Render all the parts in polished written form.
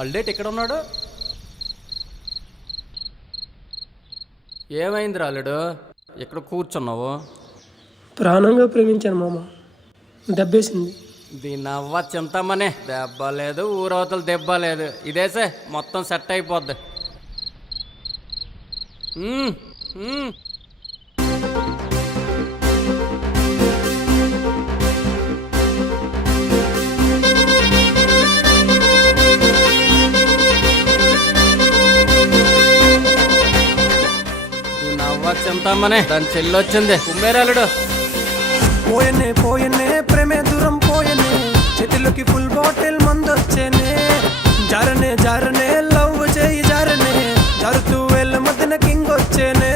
అల్డేట్ ఎక్కడ ఉన్నాడు? ఏమైంది రాలేడు? ఎక్కడ కూర్చున్నావు? ప్రాణంగా ప్రేమించాను మామ, దెబ్బేసింది. దీన్ని అవ్వ చింతమ్మనే, దెబ్బ లేదు ఊరవతల దెబ్బ లేదు, ఇదేసే మొత్తం సెట్ అయిపోద్ది. దీన్ని అవ్వ చింతమ్మనే, దాని చెల్లి వచ్చింది కుమ్మేరాలుడు. పోయనే పోయనే ప్రేమే దూరం పోయనే, చేతిలోకి ఫుల్ బాటిల్ మందొచ్చేనే. జారనే జారనే లవ్ చేయి జారనే, జారుతూ వెళ్ళ మధ్యన కింగ్ వచ్చేనే.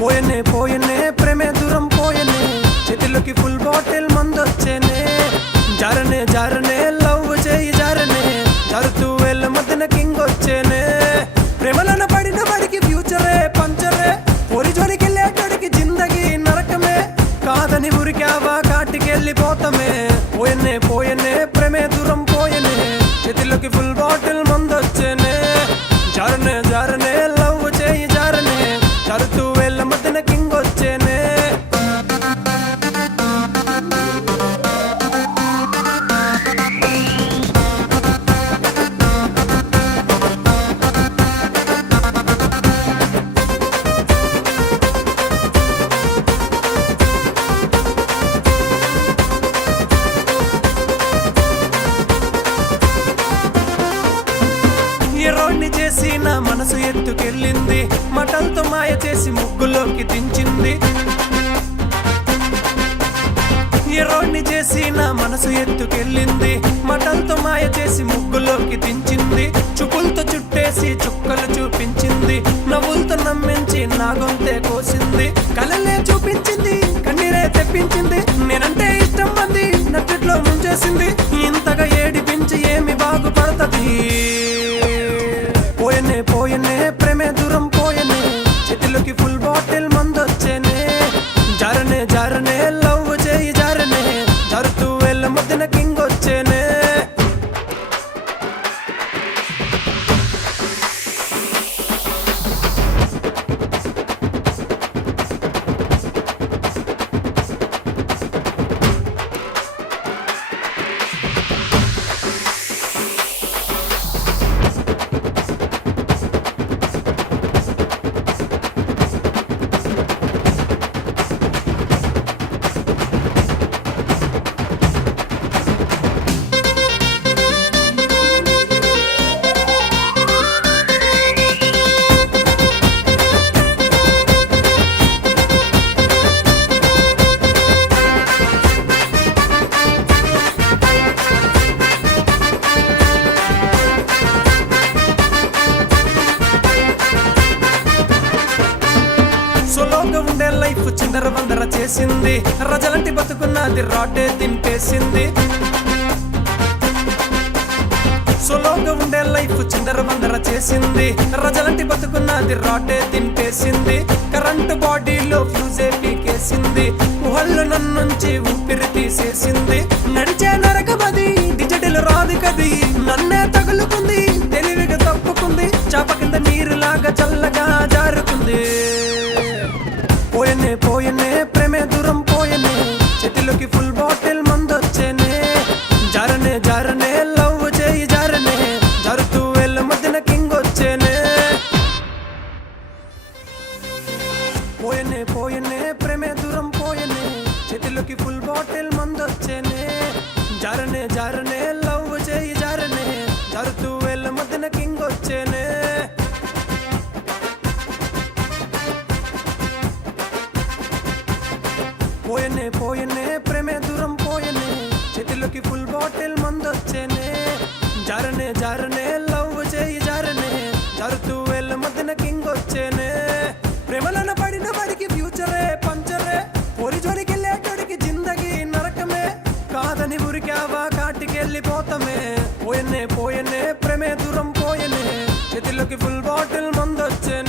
పోయనే పోయనే ప్రేమే దూరం పోయనే, చేతిలోకి ఫుల్ బాటిల్ మందొచ్చేనే. జారనే జారనే లవ్ చేయి జారనే, జారుతూ వెళ్ళ మధ్యన కింగ్ వచ్చేనే. ప్రేమలను పడిన వాడికి ఫ్యూచరే పంచరే, పోరి జోలికెళ్ళేటోడికి జిందగీ నరకమే. కాదని ఉరికావా కాటికెళ్ళిపోతామే. పోయనే పోయనే ప్రేమే దూరం పోయనే, చేతిలోకి ఫుల్ బాటిల్ మందొచ్చేనే. జారనే జారనే లవ్ చేయి జారనే, జారుతూ వెళ్ళ మధ్యన కింగ్ వచ్చేనే. రోడ్ని చేసి నా మనసు ఎత్తుకెళ్ళింది, మటల్తో మాయ చేసి ముగ్గులోకి దించింది. ఈ రోడ్ని చేసి నా మనసు ఎత్తుకెళ్ళింది, మటల్తో మాయ చేసి ముగ్గులోకి దించింది. చుప్పులతో చుట్టేసి చుక్కలు చూపించింది, నవ్వులతో నమ్మించి నా గొంతే కోసింది. కలలే చూపించింది, కన్నీరే తెప్పించింది, నేనంటే ఇష్టం మంది నట్టుట్లో ముంచేసింది. ఇంతగా ఏడిపించి ఏమి బాగుపడుతుంది. పోయనే పోయనే ప్రేమే దూరం పోయనే, చేతిలోకి ఫుల్ బాటిల్ మందొచ్చేనే. జారనే జారనే లవ్ చేయి జారనే, జారుతూ వెళ్ళ మధ్యన కింగ్ వచ్చేనే. సోలోగా ఉండే లైఫ్ చిందర వందర చేసింది, రజలంటి బతుకున్నది రాటే దింపేసింది. సోలోగా ఉండే లైఫ్ చిందర వందర చేసింది, రజలంటి బతుకున్నది రాటే దింపేసింది. కరెంటు బాడీలో ఫ్యూజే పీకేసింది, ఊహల్లో నన్నుంచి ఊపిరి తీసేసింది. నడిచే నరకమది డిజిటల్ రాదు కది, నన్నే తగులుకుంది తెలివిగా తప్పుకుంది. చాప కింద నీరులాగా చల్లగా జారుకుంది. పోయనే పోయనే ప్రేమే దూరం పోయనే, చేతిలోకి ఫుల్ బాటిల్ మందొచ్చేనే. జారనే జారనే లవ్ చేయి జారనే, జారుతూ వెళ్ళ మధ్యన కింగ్ వచ్చేనే. పోయనే పోయనే ప్రేమే దూరం పోయనే, చేతిలోకి ఫుల్ బాటిల్ మందొచ్చేనే. జారనే జారనే లవ్ చేయి జారనే, జారుతూ వెళ్ళ మధ్యన కింగ్ వచ్చేనే. పోయనే పోయనే ప్రేమే దూరం పోయనే, చేతిలోకి ఫుల్ బాటిల్ మందొచ్చేనే. జారనే జారనే లవ్ చేయి జారనే, జారుతూ వెళ్ళ మధ్యన కింగ్ వచ్చేనే. ప్రేమలను పడిన వాడికి ఫ్యూచరే పంచరే, పోరి జోలికెళ్ళేటోడికి జిందగీ నరకమే. కాదని ఉరికావా కాటికెళ్ళిపోతామే. పోయనే పోయనే ప్రేమే దూరం పోయనే, చేతిలోకి ఫుల్ బాటిల్ మందొచ్చేనే.